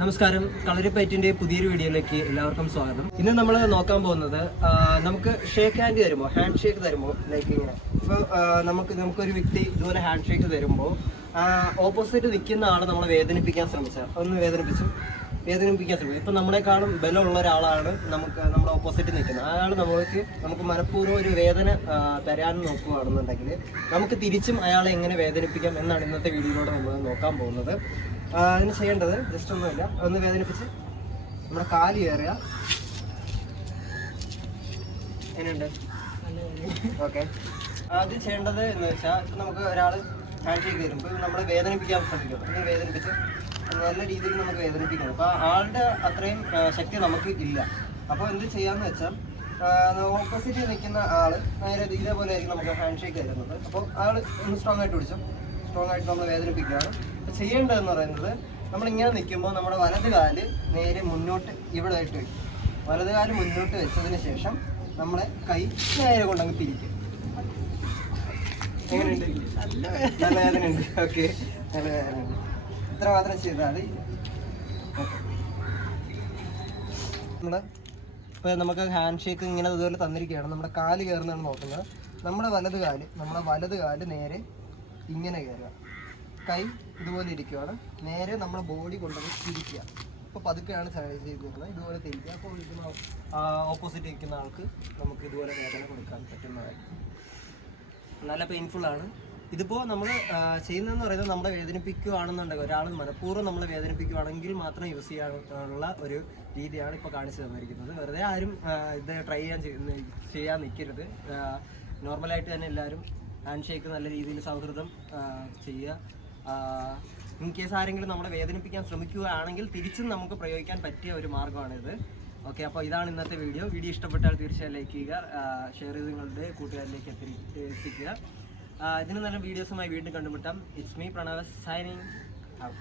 നമസ്കാരം. കളരിപ്പയറ്റിന്റെ പുതിയൊരു വീഡിയോയിലേക്ക് എല്ലാവർക്കും സ്വാഗതം. ഇന്ന് നമ്മൾ നോക്കാൻ പോകുന്നത് നമുക്ക് ഷേക്ക് ഹാൻഡ് തരുമോ? ഹാൻഡ് ഷേക്ക് തരുമോ? ലൈക്ക് ഇങ്ങനെ. ഇപ്പൊ നമുക്ക് നമുക്കൊരു വ്യക്തി ഇതുപോലെ ഹാൻഡ് ഷേക്ക് തരുമ്പോൾ ഓപ്പോസിറ്റ് നിൽക്കുന്ന ആൾ നമ്മളെ വേദനിപ്പിക്കാൻ ശ്രമിച്ചാൽ ഒന്ന് വേദനിപ്പിച്ചു. വേദനിപ്പിക്കാൻ ശ്രമിക്കും ഇപ്പം നമ്മളെക്കാളും ബലമുള്ള ഒരാളാണ് നമുക്ക് നമ്മുടെ ഓപ്പോസിറ്റ് നിൽക്കുന്നത്. അയാൾ നമ്മൾക്ക് നമുക്ക് മനഃപൂർവം ഒരു വേദന തരാൻ നോക്കുകയാണെന്നുണ്ടെങ്കിൽ നമുക്ക് തിരിച്ചും അയാളെ എങ്ങനെ വേദനിപ്പിക്കാം എന്നാണ് ഇന്നത്തെ വീഡിയോയിലൂടെ നമ്മൾ നോക്കാൻ പോകുന്നത്. അതിന് ചെയ്യേണ്ടത് ജസ്റ്റ് ഒന്നുമില്ല. ഒന്ന് വേദനിപ്പിച്ച് നമ്മുടെ കാൽ കയറുക. എങ്ങനെയുണ്ട്? ഓക്കെ. ആദ്യം ചെയ്യേണ്ടത് എന്ന് വെച്ചാൽ ഇപ്പം നമുക്ക് ഒരാൾ ഹാൻഡ് ചെയ്ത് തരുമ്പോൾ നമ്മളെ വേദനിപ്പിക്കാൻ ശ്രമിക്കും. വേദനിപ്പിച്ച് നല്ല രീതിയിൽ നമുക്ക് വേദനിപ്പിക്കണം. അപ്പോൾ ആളുടെ അത്രയും ശക്തി നമുക്ക് ഇല്ല. അപ്പോൾ എന്ത് ചെയ്യാന്ന് വെച്ചാൽ ഓപ്പോസിറ്റ് നിൽക്കുന്ന ആൾ നേരെ ഇതേപോലെ ആയിരിക്കും നമുക്ക് ഹാൻഡ് ഷേക്ക് തരുന്നത്. അപ്പോൾ ആൾ ഒന്ന് സ്ട്രോങ് ആയിട്ട് പിടിച്ചു. സ്ട്രോങ് ആയിട്ട് നമ്മൾ വേദനിപ്പിക്കുകയാണ്. അപ്പോൾ ചെയ്യേണ്ടതെന്ന് പറയുന്നത് നമ്മളിങ്ങനെ നിൽക്കുമ്പോൾ നമ്മുടെ വലത് കാൽ നേരെ മുന്നോട്ട് ഇവിടെ ആയിട്ട് വയ്ക്കും. വലത് കാൽ മുന്നോട്ട് വെച്ചതിന് ശേഷം നമ്മളെ കൈ നേരെ കൊണ്ടങ്ങ് തിരിക്കും എങ്ങനെയുണ്ട്? നല്ല വേദനയുണ്ട്. ഓക്കെ. നല്ല വേദനയുണ്ട്. ഇത്ര മാത്രം ചെയ്താൽ മതി. നമ്മുടെ ഇപ്പോൾ നമുക്ക് ഹാൻഡ് ഷേക്ക് ഇങ്ങനെ ഇതുപോലെ തന്നിരിക്കുകയാണ്. നമ്മുടെ കാൽ കയറുന്നതാണ് നോക്കുന്നത്. നമ്മുടെ വലത് കാൽ നമ്മുടെ വലത് കാൽ നേരെ ഇങ്ങനെ കയറുക. കൈ ഇതുപോലെ ഇരിക്കുകയാണ് നേരെ നമ്മുടെ ബോഡി കൊണ്ടുപോയി തിരിക്കുക. അപ്പോൾ പതുക്കെയാണ് ചെയ്തിരിക്കുന്നത്. ഇതുപോലെ തിരിക്കുക. അപ്പോൾ ഇരിക്കുന്ന ഓപ്പോസിറ്റ് ഇരിക്കുന്ന ആൾക്ക് നമുക്ക് ഇതുപോലെ വേദന കൊടുക്കാൻ പറ്റുന്നതായിരിക്കും. നല്ല പെയിൻഫുൾ ആണ്. ഇതിപ്പോൾ നമ്മൾ ചെയ്യുന്നതെന്ന് പറയുന്നത് നമ്മളെ വേദനിപ്പിക്കുകയാണെന്നുണ്ടെങ്കിൽ ഒരാൾ മനഃപൂർവം നമ്മളെ വേദനിപ്പിക്കുകയാണെങ്കിൽ മാത്രം യൂസ് ചെയ്യാനുള്ള ഒരു രീതിയാണ് ഇപ്പോൾ കാണിച്ചു തന്നിരിക്കുന്നത്. വെറുതെ ആരും ഇത് ട്രൈ ചെയ്യാൻ ചെയ്യാൻ നിൽക്കരുത് നോർമലായിട്ട് തന്നെ എല്ലാവരും ഹാൻഡ് ഷേക്ക് നല്ല രീതിയിൽ സൗഹൃദം ചെയ്യുക. ഇൻ കേസ് ആരെങ്കിലും നമ്മളെ വേദനിപ്പിക്കാൻ ശ്രമിക്കുകയാണെങ്കിൽ തിരിച്ചും നമുക്ക് പ്രയോഗിക്കാൻ പറ്റിയ ഒരു മാർഗമാണിത്. ഓക്കെ അപ്പോൾ ഇതാണ് ഇന്നത്തെ വീഡിയോ. വീഡിയോ ഇഷ്ടപ്പെട്ടാൽ തീർച്ചയായും ലൈക്ക് ചെയ്യുക ഷെയർ ചെയ്ത് നിങ്ങളുടെ കൂട്ടുകാരിലേക്ക് എത്തി എത്തിക്കുക. ഇതിന് നല്ല വീഡിയോസുമായി വീണ്ടും കണ്ടുമുട്ടാം. It's me Pranav signing out